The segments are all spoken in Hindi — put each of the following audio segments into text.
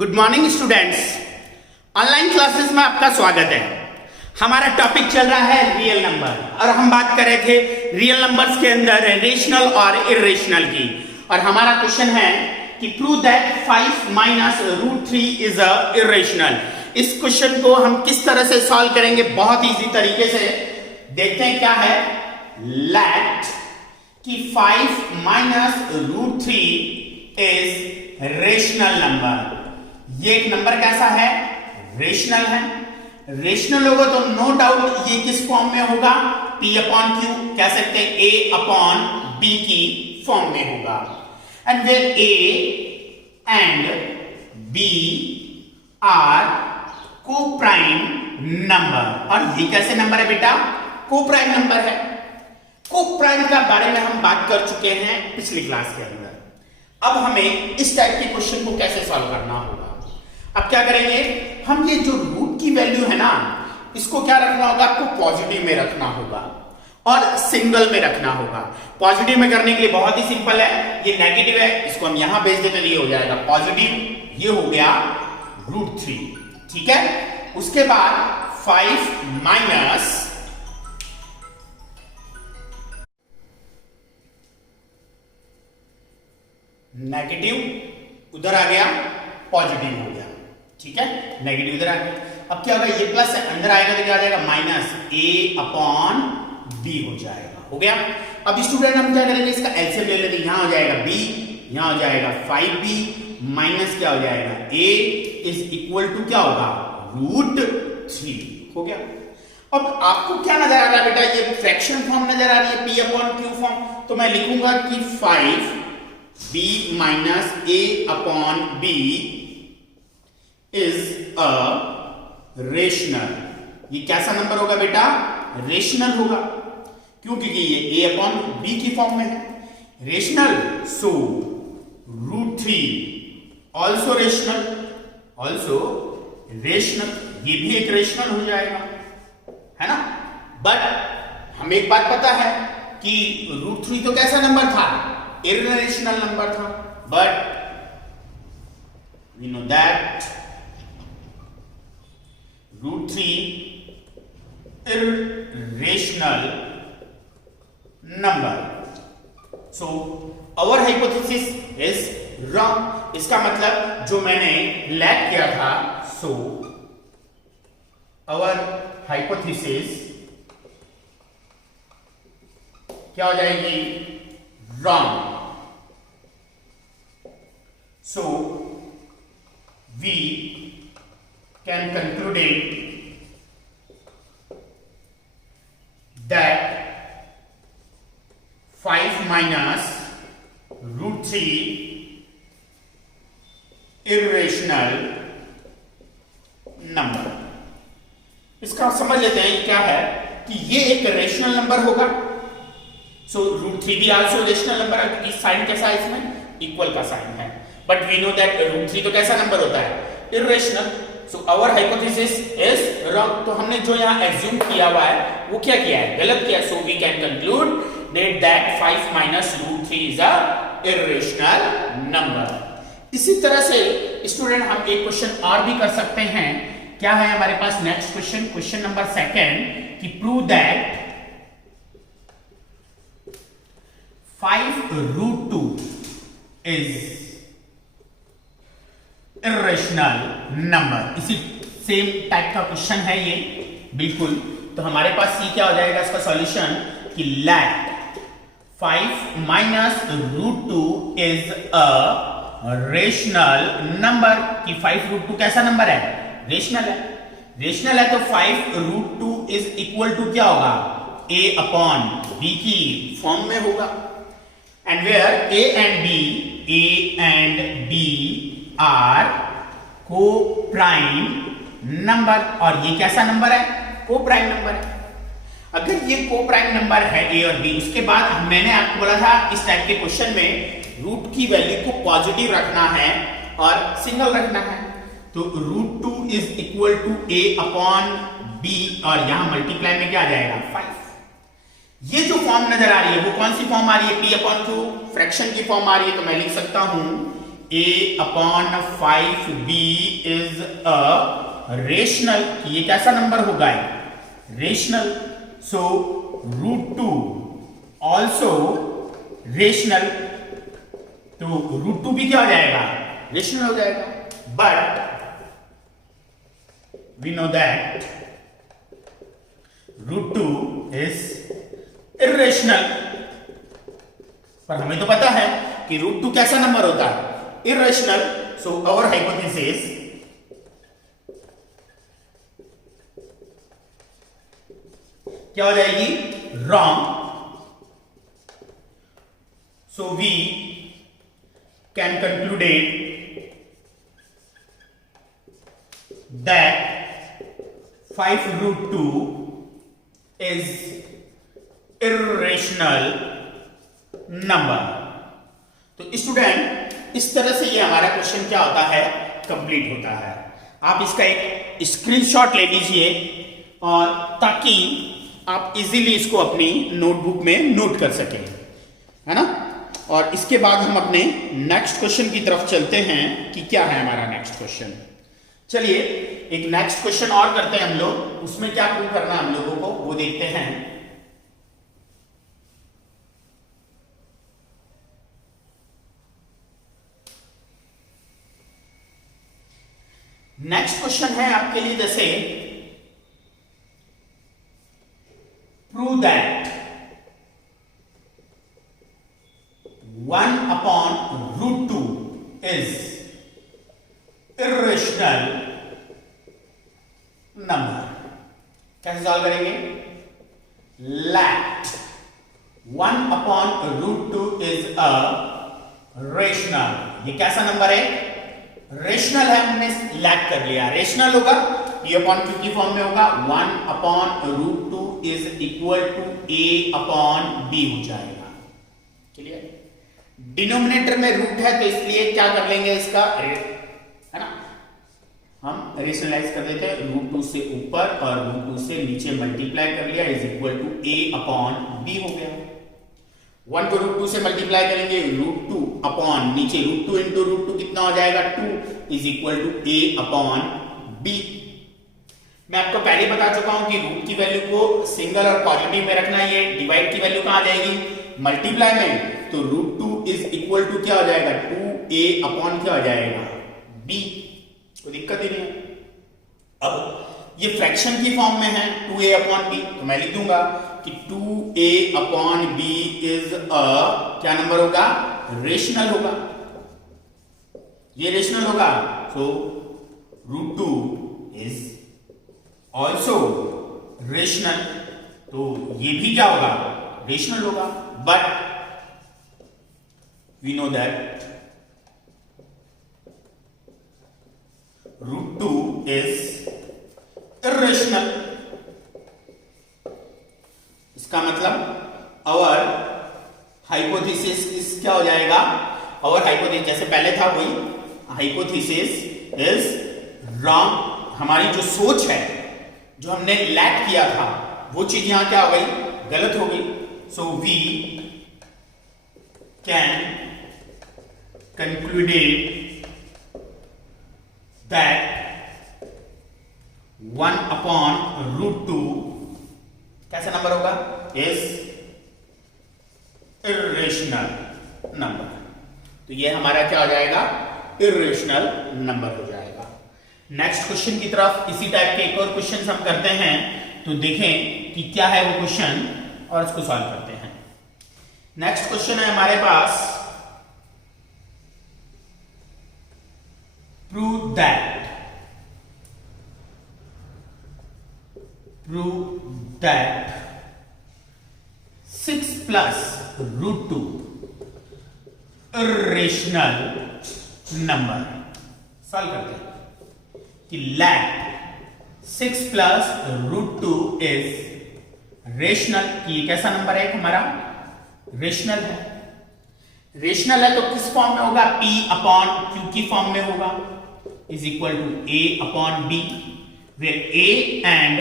Good morning students. Online classes में आपका स्वागत है। हमारा टॉपिक चल रहा है रियल नंबर और हम बात कर रहे थे रियल नंबर्स के अंदर रेशनल और इरेशनल की। और हमारा क्वेश्चन है कि prove that 5 minus root 3 is a irrational. इस क्वेश्चन को हम किस तरह से सॉल्व करेंगे, बहुत इजी तरीके से। देखते हैं क्या है। लेट कि 5 minus root 3 is rational number. ये एक नंबर कैसा है? रेशनल है। रेशनल होगा तो नो डाउट ये किस फॉर्म में होगा? P अपॉन Q, कह सकते हैं A अपॉन B की फॉर्म में होगा। And where A and B are coprime number. और ये कैसे नंबर है बेटा? को प्राइम नंबर है। को प्राइम का बारे में हम बात कर चुके हैं पिछली क्लास के अंदर। अब हमें इस टाइप के क्वेश्चन को कैसे सॉल्व करना होगा। अब क्या करेंगे हम, ये जो रूट की वैल्यू है ना, इसको क्या रखना होगा? आपको पॉजिटिव में रखना होगा और सिंगल में रखना होगा। पॉजिटिव में करने के लिए बहुत ही सिंपल है। ये नेगेटिव है, इसको हम यहां भेज देते तो ये हो जाएगा पॉजिटिव। ये हो गया रूट 3, ठीक है। उसके बाद 5 माइनस नेगेटिव उधर आ गया, पॉजिटिव हो गया, ठीक है। नेगेटिव इधर आ गया। अब क्या होगा? ये प्लस अंदर आएगा तो क्या आ जाएगा? माइनस A अपॉन B हो जाएगा। हो गया। अब स्टूडेंट हम क्या करेंगे? इसका एलसीएम ले लेते हैं। यहां हो जाएगा B, यहां हो जाएगा 5B माइनस क्या हो जाएगा? A इज इक्वल टू क्या होगा? रूट 3। हो गया। अब आपको क्या नजर आ रहा है बेटा? ये फ्रैक्शन फॉर्म नजर आ रही है, P अपॉन Q फॉर्म। तो मैं लिखूंगा कि 5B minus A upon B is a rational. ये कैसा नंबर होगा बेटा? रेशनल होगा। क्यों? क्योंकि ये A अपॉन B की फॉर्म में है। Rational, so root 3 also rational, also rational. ये भी एक रेशनल हो जाएगा, है ना। बट हमें एक बात पता है कि रूट 3 तो कैसा नंबर था? इरेशनल नंबर था। But we know that root 3 irrational number. So our hypothesis is wrong. इसका मतलब जो मैंने लैग किया था, so our hypothesis क्या हो जाएगी? wrong. So we can conclude that 5 minus root 3 irrational number। इसका समझ लेते हैं क्या है कि ये एक रेशनल नंबर होगा। सो रूट 3 भी आल्सो रेशनल नंबर है, क्योंकि साइन कैसा है? इसमें इक्वल का साइन है। But we know that root 3 तो कैसा नंबर होता है? Irrational. So our hypothesis is wrong. तो हमने जो यहां एज्यूम किया हुआ है वो क्या किया है? गलत किया। So we can conclude that 5 minus root 3 is a irrational number. इसी तरह से स्टूडेंट हम एक क्वेश्चन और भी कर सकते हैं। क्या है हमारे पास नेक्स्ट क्वेश्चन? क्वेश्चन नंबर 2 कि prove that 5 root 2 is irrational number. इसी सेम टाइप का क्वेश्चन है ये, बिल्कुल। तो हमारे पास ये क्या हो जाएगा इसका सॉल्यूशन कि let 5 minus root 2 is a rational number. कि 5 रूट 2 कैसा नंबर है? रेशनल है। रेशनल है तो 5 रूट 2 इज इक्वल टू क्या होगा? A अपॉन B की फॉर्म में होगा। And where A and B are coprime number. और ये कैसा नंबर है? को प्राइम नंबर है। अगर ये को प्राइम नंबर है A और B, उसके बाद मैंने आपको बोला था इस टाइप के क्वेश्चन में रूट की वैल्यू को पॉजिटिव रखना है और सिंगल रखना है। तो root 2 is equal to A upon B और यहां मल्टीप्लाई में क्या आ जाएगा? 5। ये जो फॉर्म नजर आ रही है वो कौन सी फॉर्म आ रही है? P अपॉन Q फ्रैक्शन की फॉर्म आ रही है। तो मैं लिख सकता हूं a upon 5b is a rational, ये कैसा नंबर होगा? रेशनल. So √2 also rational. तो √2 भी क्या हो जाएगा? रेशनल हो जाएगा. But we know that √2 is irrational. पर हमें तो पता है कि √2 कैसा नंबर होता है? इर्रेशनल. सो आवर हाइपोथेसिस क्या हो जाएगी? Wrong. So we can concluded that 5√2 is irrational number. तो स्टूडेंट इस तरह से ये हमारा क्वेश्चन क्या होता है? कंप्लीट होता है. आप इसका एक स्क्रीनशॉट ले लीजिए और ताकि आप इजीली इसको अपनी नोटबुक में नोट कर सकें, है ना. और इसके बाद हम अपने नेक्स्ट क्वेश्चन की तरफ चलते हैं कि क्या है हमारा नेक्स्ट क्वेश्चन. चलिए एक नेक्स्ट क्वेश्चन और करते हैं हम लोग. उसमें क्या प्रूव करना है हम लोगों को वो देखते हैं. नेक्स्ट क्वेश्चन है आपके लिए जैसे prove that 1/√2 is irrational number. कैसे सॉल्व करेंगे? Let 1/√2 is a rational. ये कैसा नंबर है? रेशनल है. हमने लैक कर लिया. रेशनल होगा p अपॉन q की फॉर्म में होगा. 1/√2 is equal to a upon b हो जाएगा. क्लियर? डिनोमिनेटर में रूट है तो इसलिए क्या कर लेंगे इसका, है ना, हम रेशनलाइज कर देते हैं. √2 से ऊपर और √2 से नीचे मल्टीप्लाई कर लिया is equal to a upon b हो गया. 1 को √2 से मल्टीप्लाई करेंगे, √2 अपॉन नीचे √2 इंटू √2 कितना हो जाएगा? 2 is equal to a upon b. मैं आपको पहले बता चुका हूं कि रूट की वैल्यू को सिंगल और पॉजिटिव में रखना है. डिवाइड की वैल्यू कहां जाएगी? मल्टीप्लाई में. तो √2 इज इक्वल टू क्या हो जाएगा? 2a अपॉन क्या हो जाएगा? b. कोई दिक्कत ही नहीं है. अब ये फ्रैक्शन की फॉर्म में है 2a अपॉन b, तो मैं लिख दूंगा कि 2a अपॉन b इज अ क्या नंबर होगा? रेशनल होगा. ये रेशनल होगा. So √2 is also rational. तो ये भी क्या होगा? रेशनल होगा. But we know that √2 is irrational. इसका मतलब our hypothesis is क्या हो जाएगा? our hypothesis जैसे पहले था वही hypothesis is wrong. हमारी जो सोच है, जो हमने लैक किया था, वो चीज यहां क्या हो गई? गलत हो गई. so we can conclude that 1/√2 कैसा नंबर होगा? Is irrational number. तो ये हमारा क्या हो जाएगा? इर्रेशनल नंबर हो जाएगा. नेक्स्ट क्वेश्चन की तरफ इसी टाइप के एक और क्वेश्चन हम करते हैं. तो देखें कि क्या है वो क्वेश्चन और इसको सॉल्व करते हैं. नेक्स्ट क्वेश्चन है हमारे पास prove that 6 plus √2 irrational number. Solve करते हैं कि let 6 plus √2 is rational. कि ये कैसा नंबर है? हमारा रेशनल है. रेशनल है तो किस फॉर्म में होगा? p अपॉन q की फॉर्म में होगा is equal to a upon b, where a and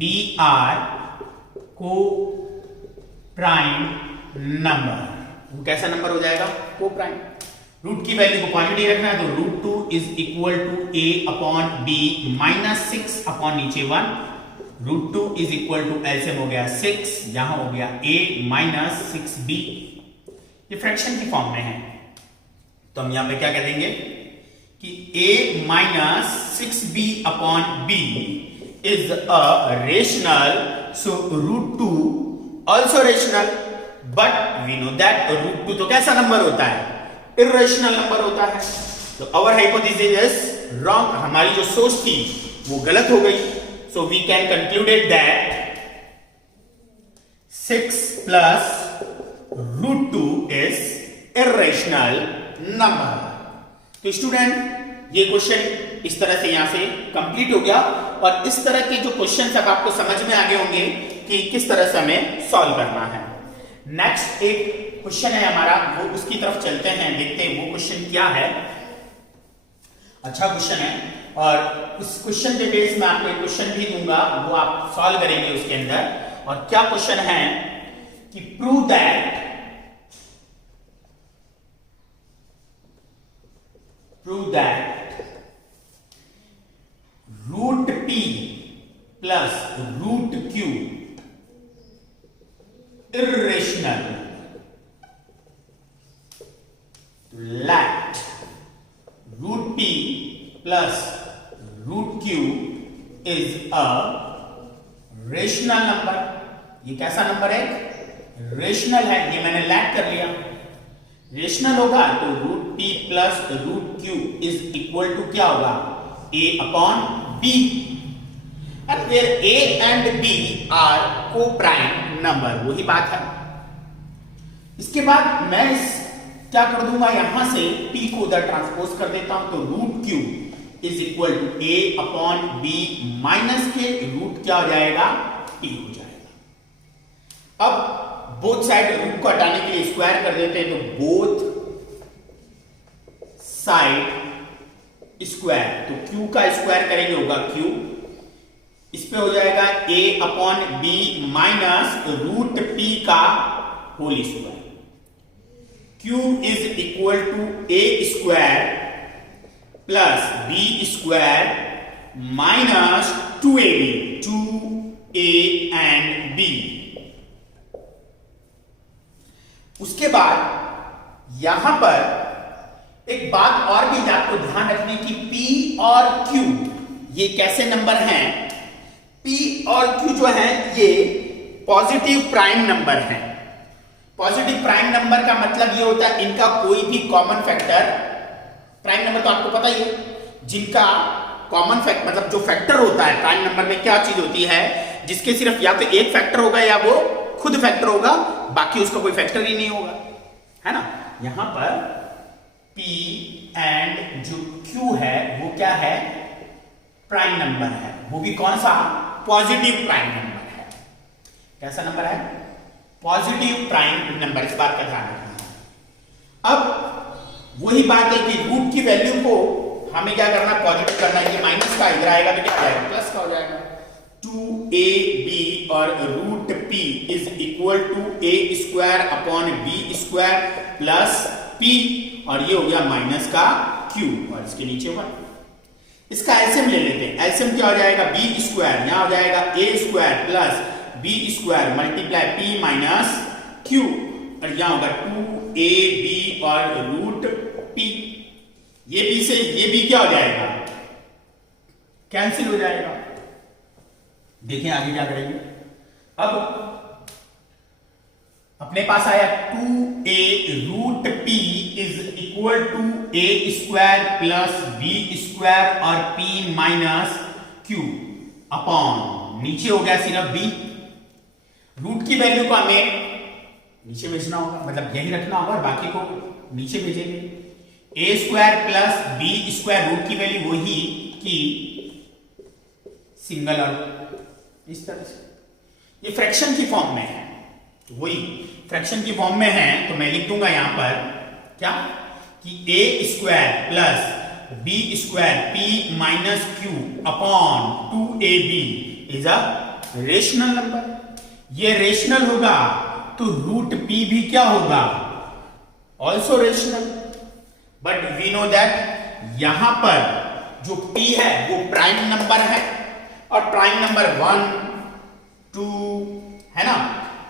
b are coprime number. वो कैसा नंबर हो जाएगा? Coprime. रूट की वैल्यू को पॉजिटिव रखना है तो root 2 is equal to a upon b minus 6 upon नीचे 1। Root 2 is equal to LCM हो गया 6, यहां हो गया a माइनस 6b। ये फ्रैक्शन की फॉर्म में है तो हम यहां पे क्या कह देंगे कि a minus 6b upon b is a rational, so root 2 also rational, but we know that root 2 तो कैसा नंबर होता है, इर्रेशनल नंबर होता है। तो आवर हाइपोथेसिस इज रॉन्ग, हमारी जो सोच थी वो गलत हो गई। So we can concluded that 6 plus root 2 is irrational number. तो स्टूडेंट ये क्वेश्चन इस तरह से यहां से कंप्लीट हो गया और इस तरह के जो क्वेश्चन अब आपको समझ में आ गए होंगे कि किस तरह से हमें सॉल्व करना है। नेक्स्ट एक क्वेश्चन है हमारा, वो उसकी तरफ चलते हैं, देखते हैं वो क्वेश्चन क्या है। अच्छा क्वेश्चन है और उस क्वेश्चन के बेस में आपको एक क्वेश्चन भी दूंगा, वो आप सॉल्व करेंगे उसके अंदर। और क्या क्वेश्चन है कि prove that root p plus root q irrational, let root p plus root q is a rational number। ये कैसा नंबर है, रेशनल है, ये मैंने let कर लिया। रेशनल होगा तो root p plus root q is equal to क्या होगा, a upon b, and where a and b are co-prime number, वही बात है। इसके बाद मैं क्या कर दूंगा, यहां से p को उधर ट्रांसपोज कर देता हूं तो root q is equal to a upon b minus के रूट क्या हो जाएगा, t हो जाएगा। अब बोथ साइड रूट को हटाने के लिए स्क्वायर कर देते हैं तो बोथ साइड स्क्वायर, तो q का स्क्वायर करेंगे होगा q, इस पे हो जाएगा a upon b minus root p का whole square. q is equal to a square plus b square minus 2ab, 2a and b। उसके बाद यहां पर एक बात और भी आपको ध्यान रखने की, p और q ये कैसे नंबर हैं, p और q जो है ये पॉजिटिव प्राइम नंबर हैं। पॉजिटिव प्राइम नंबर का मतलब ये होता है इनका कोई भी कॉमन फैक्टर, प्राइम नंबर तो आपको पता ही है, जिनका कॉमन फैक्टर मतलब जो फैक्टर होता है प्राइम नंबर में क्या चीज होती है, जिसके सिर्फ या तो एक फैक्टर होगा या वो खुद फैक्टर होगा, बाकी उसका कोई फैक्टर ही नहीं होगा, है ना। यहां पर p एंड जो q है वो क्या है, प्राइम नंबर है, वो भी कौन सा, पॉजिटिव प्राइम नंबर है। कैसा नंबर है, पॉजिटिव प्राइम नंबर, इस बात का ध्यान रखना। अब वही बात है कि रूट की वैल्यू को हमें क्या करना, पॉजिटिव करना है। ये माइनस का इधर आएगा तो क्या आएगा, प्लस का हो जाएगा। 2ab और root p is equal to a square upon b square plus p, और ये हो गया माइनस का q और इसके नीचे 1। इसका एलसीएम ले लेते हैं, एलसीएम क्या हो जाएगा, b स्क्वायर, यहां हो जाएगा a square plus b square multiply p minus q, और यहां होगा 2ab और रूट p। ये b से ये b क्या हो जाएगा, कैंसिल हो जाएगा। देखिए आगे क्या करेंगे। अब अपने पास आया 2a root p is equal to a square plus b square और p माइनस q अपॉन नीचे हो गया सिर्फ b। रूट की वैल्यू को हमें नीचे भेजना होगा, मतलब यही रखना होगा और बाकी को नीचे भेजेंगे। a square plus b square root की वैल्यू वही की सिंगल और इस तरह से, ये फ्रैक्शन की फॉर्म में है, तो वही फ्रैक्शन की फॉर्म में है तो मैं लिख दूंगा यहां पर क्या कि a square plus b square p minus q upon 2ab is a rational number. ये रेशनल होगा तो रूट p भी क्या होगा, also rational. But we know that यहां पर जो p है वो प्राइम नंबर है, और प्राइम नंबर 1 2 है ना,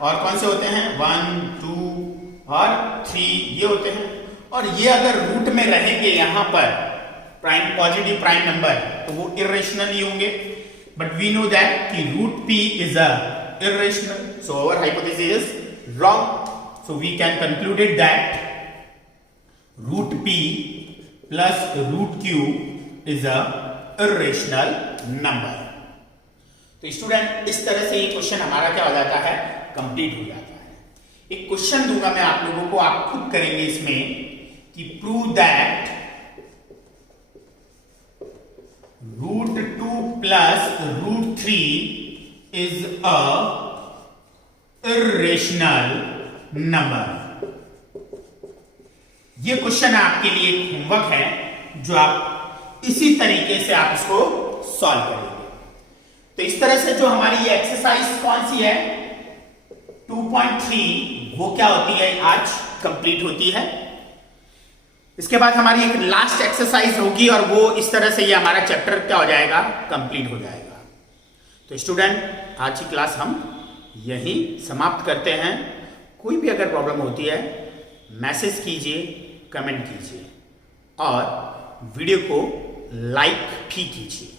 और कौन से होते हैं 1 2 और 3 ये होते हैं। और ये अगर रूट में रहेंगे यहां पर प्राइम पॉजिटिव प्राइम नंबर तो वो इरेशनल ही होंगे, बट वी नो दैट कि root p is a irrational, so our hypothesis is wrong, so we can conclude it that root p plus root q is a irrational number। तो स्टूडेंट इस तरह से ये क्वेश्चन हमारा क्या हो जाता है, कंप्लीट हो जाता है। एक क्वेश्चन दूंगा मैं आप लोगों को, आप खुद करेंगे इसमें कि prove that root 2 plus root 3 is a irrational number। ये क्वेश्चन आपके लिए एक होमवर्क है जो आप इसी तरीके से आप इसको सॉल्व करेंगे। तो इस तरह से जो हमारी ये एक्सरसाइज कौन सी है 2.3 वो क्या होती है आज कंप्लीट होती है। इसके बाद हमारी एक लास्ट एक्सरसाइज होगी और वो इस तरह से ये हमारा चैप्टर क्या हो जाएगा, कंप्लीट हो जाएगा। तो स्टूडेंट आज की क्लास हम यहीं समाप्त करते हैं। कोई भी अगर प्रॉब्लम होती है मैसेज कीजिए, कमेंट कीजिए और वीडियो को लाइक भी कीजिए।